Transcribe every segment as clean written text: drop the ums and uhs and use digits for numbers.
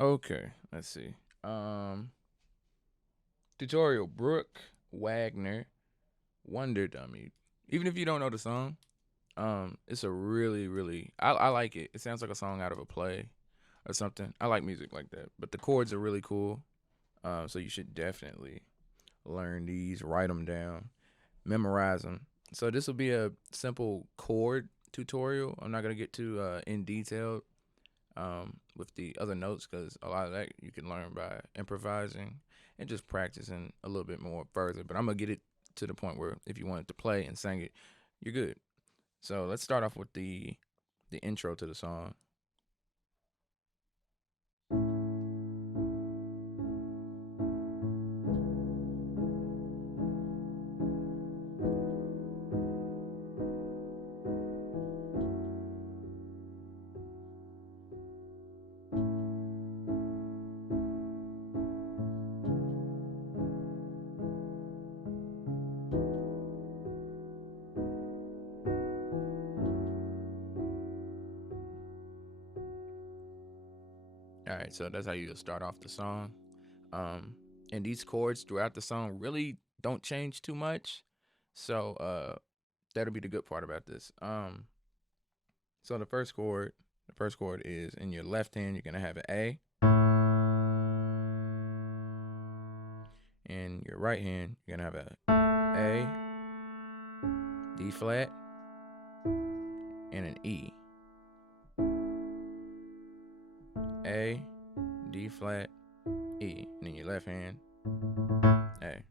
Okay, let's see. Tutorial Brooke, Wagner, Wonder-Dummied. Even if you don't know the song, it's a really I like it. It sounds like a song out of a play or something. I like music like that. But the chords are really cool. So you should definitely learn these, write them down, memorize them. So this will be a simple chord tutorial. I'm not gonna get too in detail with the other notes because a lot of that you can learn by improvising and just practicing a little bit more further. But I'm gonna get it to the point where if you wanted to play and sing it, you're good. So let's start off with the intro to the song. All right, so that's how you start off the song. Um, and these chords throughout the song really don't change too much. So that'll be the good part about this. So the first chord is in your left hand. You're gonna have an A. In your right hand, you're gonna have A, D flat, and an E. A, D flat, E. And in your left hand, A.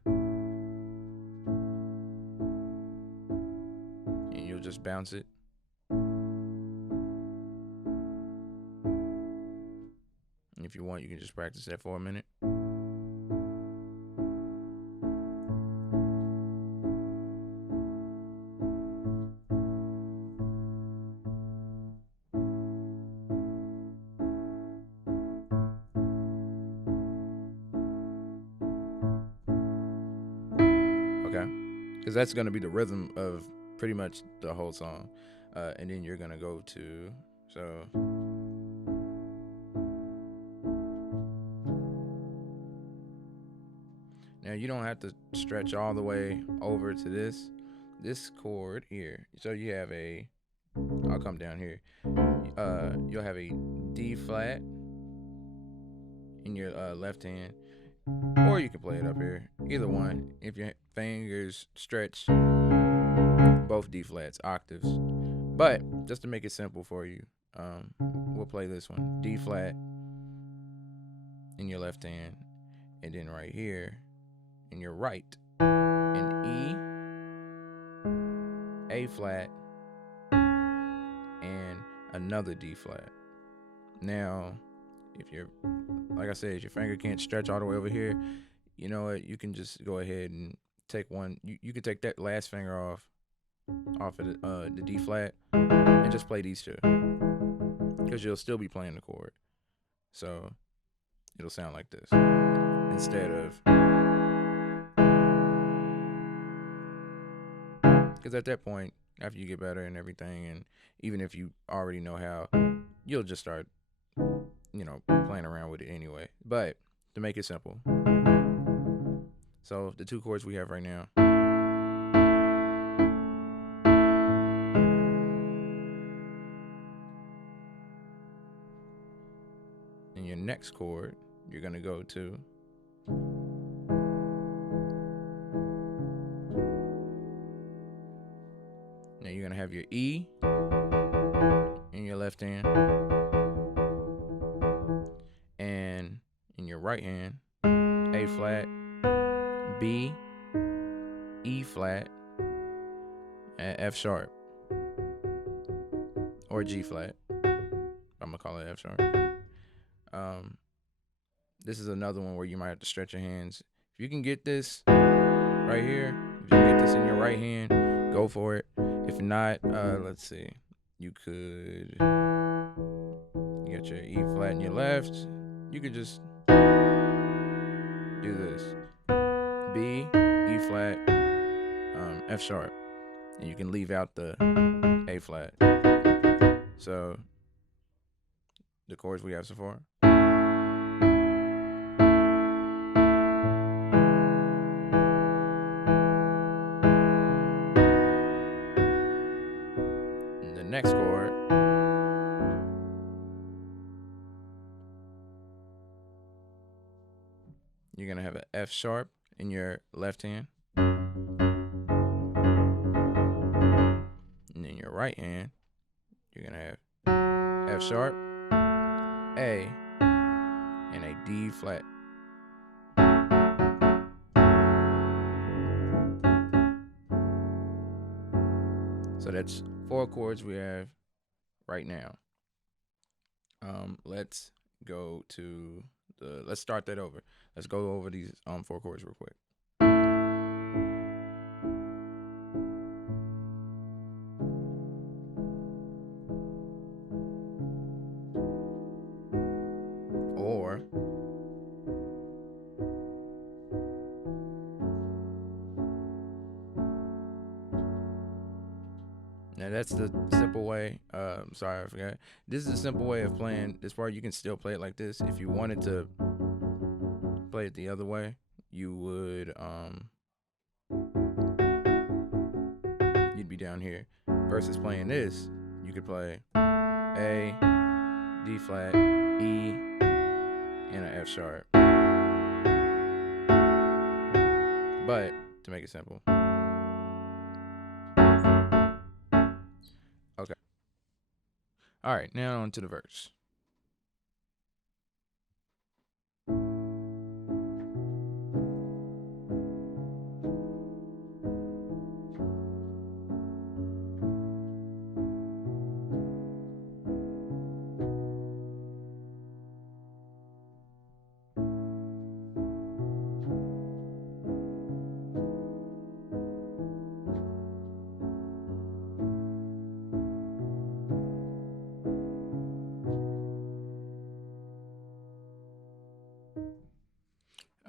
And you'll just bounce it. And if you want, you can just practice that for a minute. Okay? Because that's going to be the rhythm of pretty much the whole song. And then you're going to go to, so. Now you don't have to stretch all the way over to this chord here. So you have a, I'll come down here. You'll have a D flat in your left hand, or you can play it up here. Either one. If your fingers stretch, both D flats, octaves. But just to make it simple for you, we'll play this one: D flat in your left hand, and then right here in your right, an E, A flat, and another D flat. Now, if you're, like I said, if your finger can't stretch all the way over here, you know what? You can just go ahead and take one. You can take that last finger off of the D flat, and just play these two, because you'll still be playing the chord. So it'll sound like this instead of, because at that point, after you get better and everything, and even if you already know how, you'll just start, playing around with it anyway. But to make it simple, so the two chords we have right now. In your next chord, you're going to go to now you're going to have your E in your left hand, and in your right hand, A flat, B, E flat, and F sharp, or G flat. I'm gonna call it F sharp. Um, this is another one where you might have to stretch your hands. If you can get this right here, if you can get this in your right hand, go for it. If not, let's see. You could, you got your E flat in your left. You could just do this: B, E flat, F sharp, and you can leave out the A flat. So the chords we have so far. you're gonna have an F sharp in your left hand, and in your right hand, you're gonna have F sharp, A, and a D flat. So that's 4 chords we have right now. Let's go to let's start that over. Let's go over these 4 chords real quick. Or now that's the simple way. Sorry, I forgot. This is a simple way of playing this part. You can still play it like this. If you wanted to play it the other way, you would you'd be down here. Versus playing this, you could play A, D flat, E, and an F sharp. But to make it simple. Okay. All right, now on to the verse.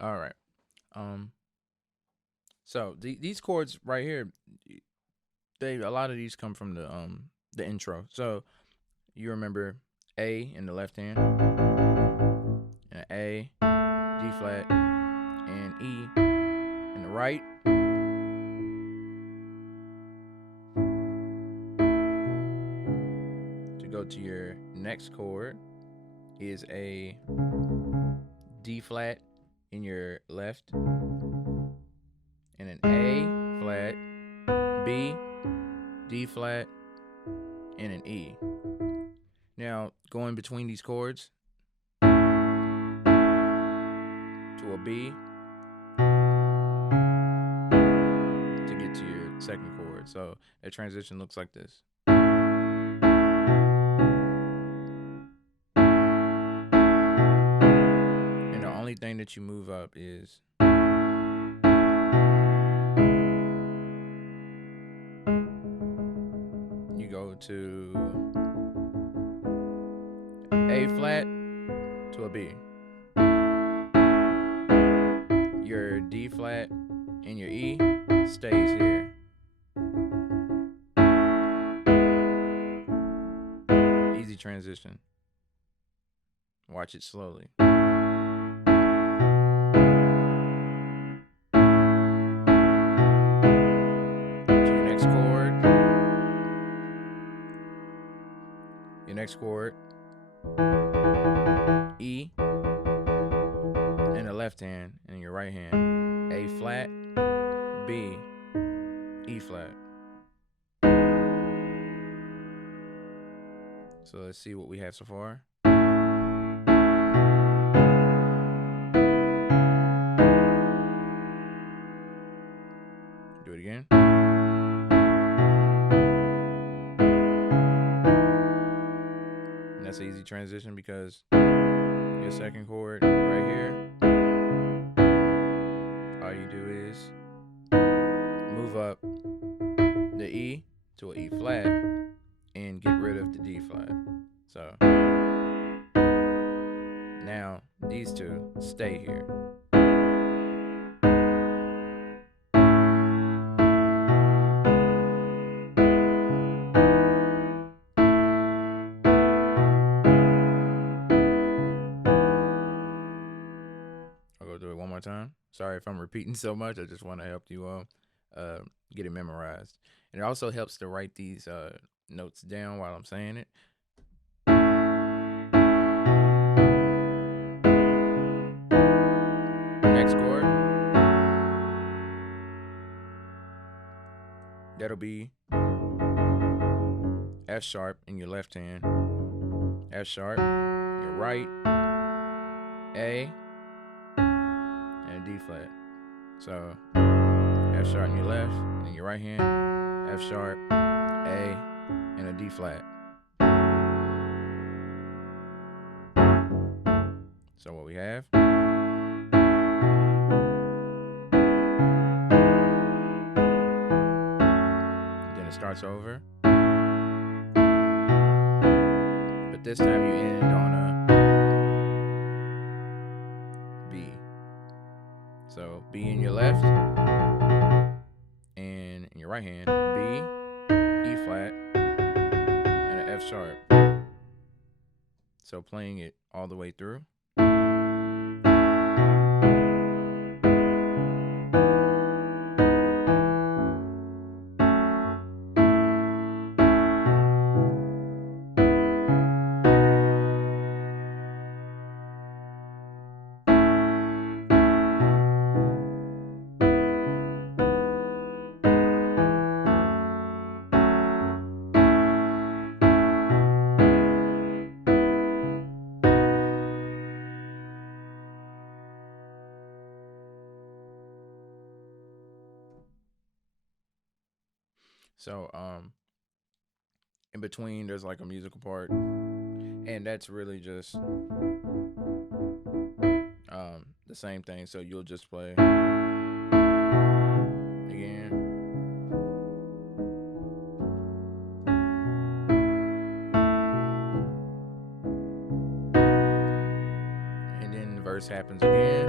All right. So these chords right here, a lot of these come from the intro. So you remember A in the left hand, and A, D flat, and E in the right. To go to your next chord is a D flat in your left, and an A flat, B, D flat, and an E. Now, going between these chords to a B to get to your second chord. So that transition looks like this. And the only thing that you move up is you go to A flat to a B. Your D flat and your E stays here. Easy transition. Watch it slowly. To your next chord. Your next chord, E in the left hand, and your right hand, A flat, B, E flat. So let's see what we have so far. Do it again. And that's an easy transition because your second chord right here, all you do is move up the E to an E flat and get rid of the D flat. So now these two stay here. I'll go do it one more time. Sorry if I'm repeating so much. I just want to help you get it memorized. And it also helps to write these notes down while I'm saying it. Next that'll be F sharp in your left hand, F sharp, your right, A, and a D flat. So F sharp in your left, and in your right hand, F sharp, A, and a D flat. So what we have, then it starts over, but this time you end on a B. So B in your left, and in your right hand, B, E flat, and an F sharp. So playing it all the way through. So in between there's like a musical part, and that's really just the same thing. So you'll just play again, and then the verse happens again.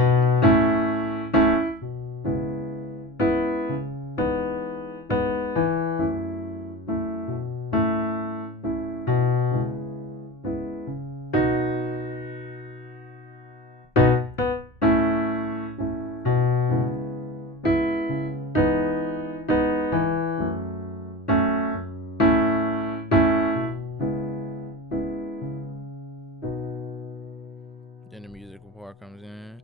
Then the musical part comes in.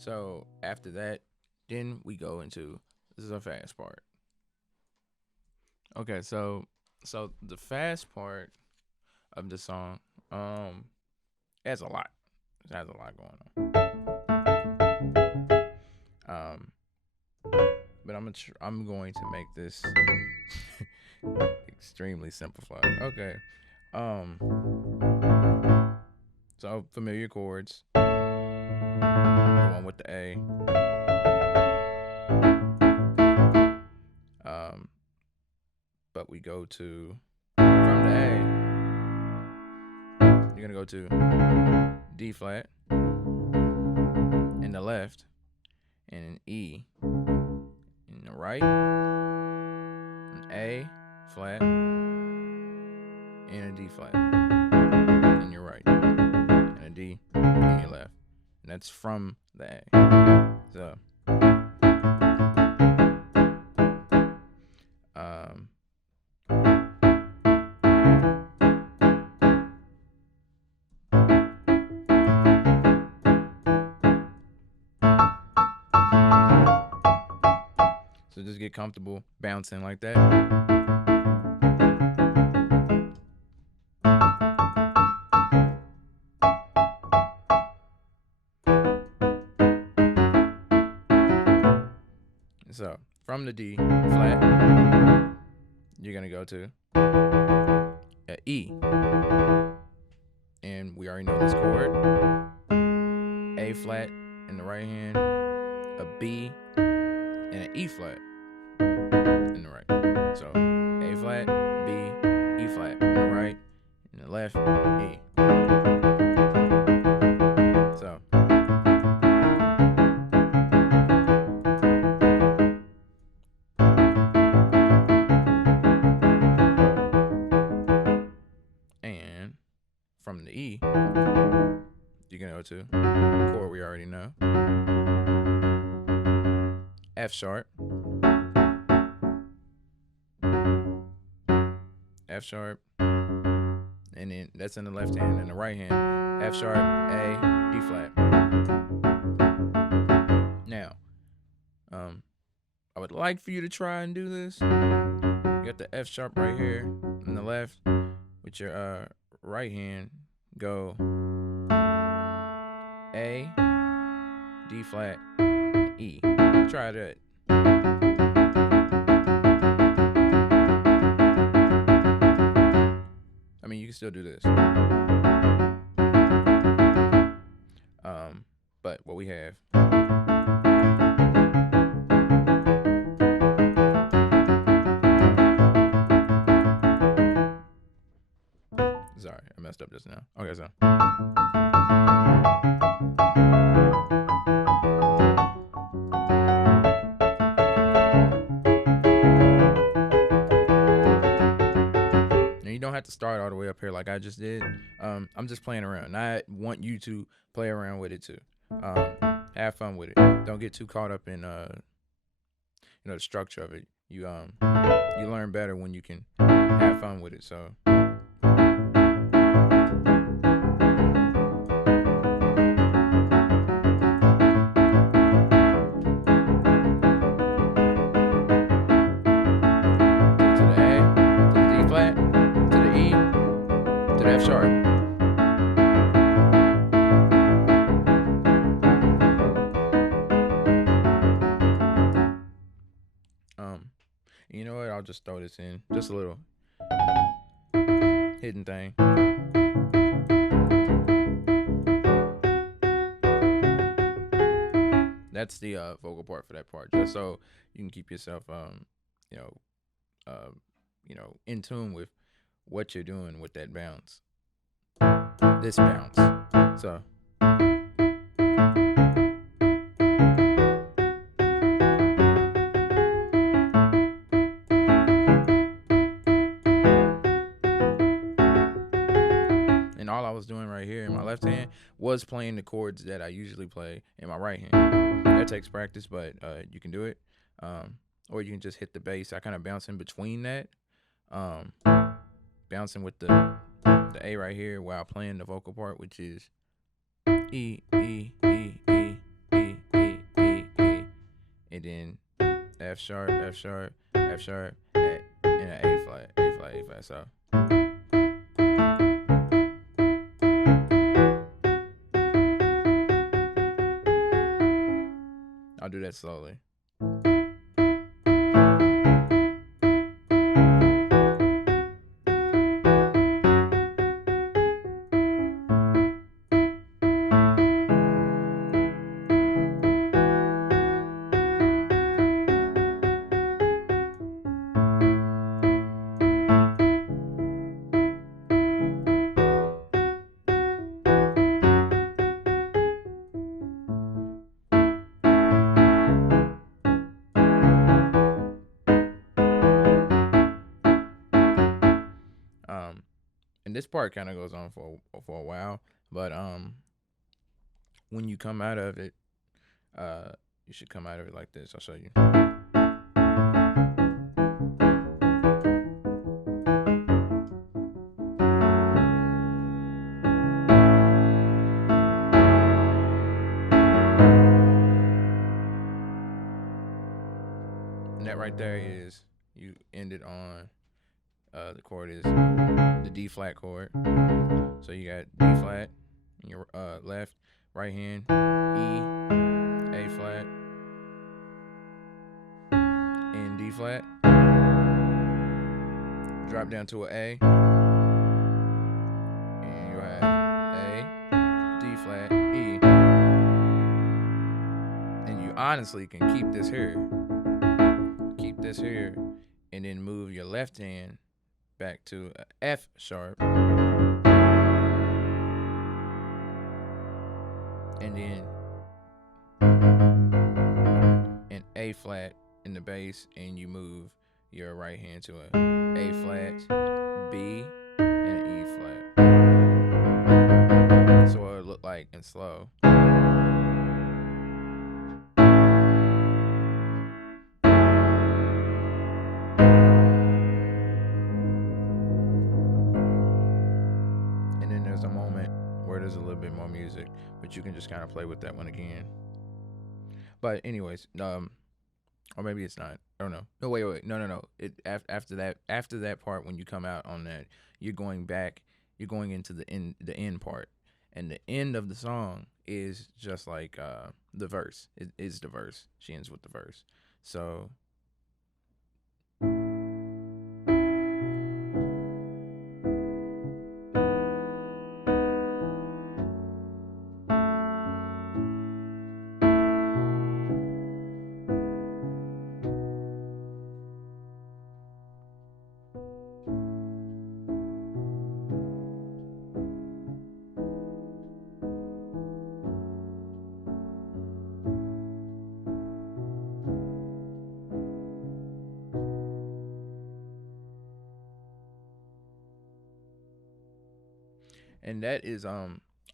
So after that, then we go into, this is a fast part. Okay, so the fast part of the song, has a lot. It has a lot going on. But I'm going to make this extremely simplified. Okay. So familiar chords. The one with the A. But we go to, from the A, you're gonna go to D flat in the left, and an E in the right, an A flat, and a D flat in your right, and a D in your left. And that's from the A. So so just get comfortable bouncing like that. So from the D flat, you're gonna go to an E, and we already know this chord. A flat in the right hand, a B, and an E flat in the right. So A flat, B, E flat in the right, in the left, E. So and from the E, you're gonna go to chord we already know. F sharp, F sharp, and then that's in the left hand, and the right hand, F sharp, A, D flat. Now, I would like for you to try and do this. You got the F sharp right here in the left. With your right hand, go A, D flat, E. Try that. I mean, you can still do this. But what we have. Sorry, I messed up just now. Okay, so. You don't have to start all the way up here like I just did. I'm just playing around. I want you to play around with it too. Have fun with it. Don't get too caught up in the structure of it. You learn better when you can have fun with it. So. F sharp. You know what? I'll just throw this in. Just a little hidden thing. That's the vocal part for that part, just so you can keep yourself, in tune with what you're doing with that bounce. This bounce. So. And all I was doing right here in my left hand was playing the chords that I usually play in my right hand. That takes practice, but you can do it. Or you can just hit the bass. I kind of bounce in between that. Bouncing with the A right here while playing the vocal part, which is E, E, E, E, E, E, E, E, and then F sharp, F sharp, F sharp, and an A flat, A flat, A flat. So. I'll do that slowly. And this part kind of goes on for a while, but when you come out of it, you should come out of it like this. I'll show you. And that right there is you ended on. The chord is the D flat chord. So you got D flat in your left, right hand, E, A flat, and D flat. Drop down to an A, and you'll have A, D flat, E. And you honestly can keep this here, and then move your left hand back to a F sharp, and then an A flat in the bass, and you move your right hand to a flat, B, and an E flat. So it'll look like in slow. there's a moment where there's a little bit more music, but you can just kind of play with that one again. But anyways, or maybe it's not. I don't know. No, wait, no. After that part, when you come out on that, you're going back. You're going into the end part, and the end of the song is just like the verse. It is the verse. She ends with the verse. So and that is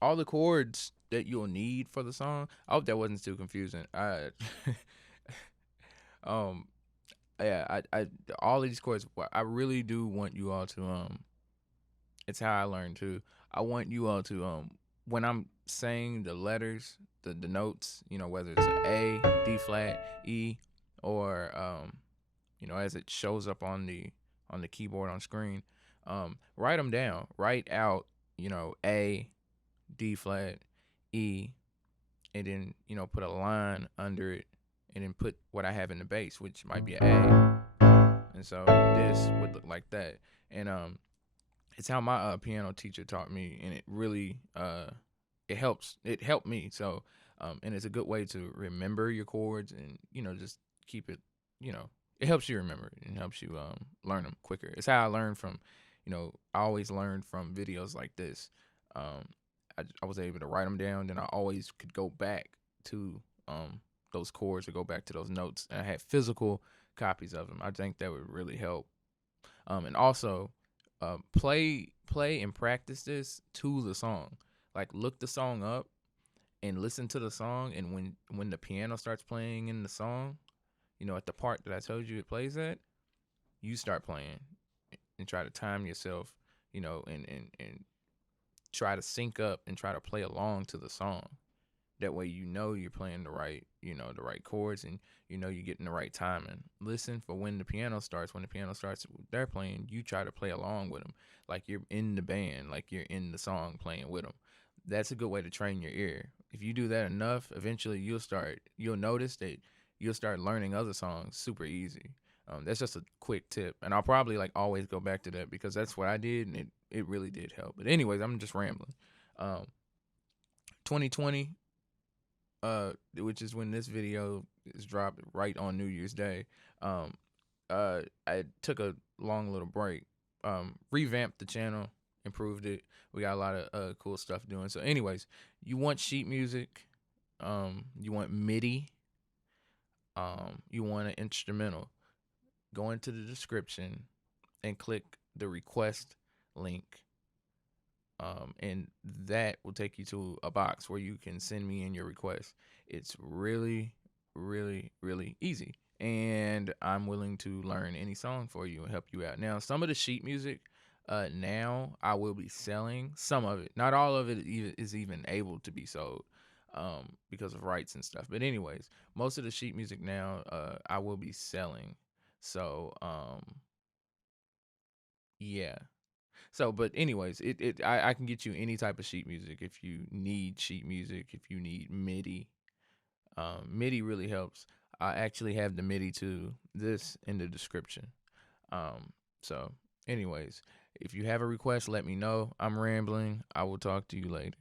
all the chords that you'll need for the song. I hope that wasn't too confusing. I um yeah, I all of these chords. I really do want you all to It's how I learned too. I want you all to when I'm saying the letters, the notes, whether it's a D flat, E, or as it shows up on the keyboard on screen, write them down. Write out, A, D flat, E, and then put a line under it, and then put what I have in the bass, which might be an A, and so this would look like that, and it's how my piano teacher taught me, and it really it helped me. So and it's a good way to remember your chords, and just keep it. It helps you remember it and helps you learn them quicker. It's how I learned from. I always learned from videos like this. I was able to write them down, then I always could go back to those chords or go back to those notes, and I had physical copies of them. I think that would really help. And also play and practice this to the song. Like, look the song up and listen to the song, and when the piano starts playing in the song, at the part that I told you it plays at, you start playing and try to time yourself, and try to sync up and try to play along to the song. That way you're playing the right chords, and you're getting the right timing. Listen for when the piano starts. When the piano starts, they're playing, you try to play along with them, like you're in the band, like you're in the song playing with them. That's a good way to train your ear. If you do that enough, eventually you'll notice that you'll start learning other songs super easy. That's just a quick tip, and I'll probably always go back to that because that's what I did, and it really did help. But anyways, I'm just rambling. 2020, which is when this video is dropped, right on New Year's Day. I took a long little break, revamped the channel, improved it. We got a lot of cool stuff doing. So anyways, you want sheet music, you want MIDI, you want an instrumental, go into the description and click the request link. And that will take you to a box where you can send me in your request. It's really, really, really easy. And I'm willing to learn any song for you and help you out. Now, some of the sheet music, now I will be selling some of it. Not all of it is even able to be sold because of rights and stuff. But anyways, most of the sheet music now I will be selling. So, yeah. So, but anyways, I can get you any type of sheet music if you need sheet music, if you need MIDI. MIDI really helps. I actually have the MIDI to this in the description. So anyways, if you have a request, let me know. I'm rambling. I will talk to you later.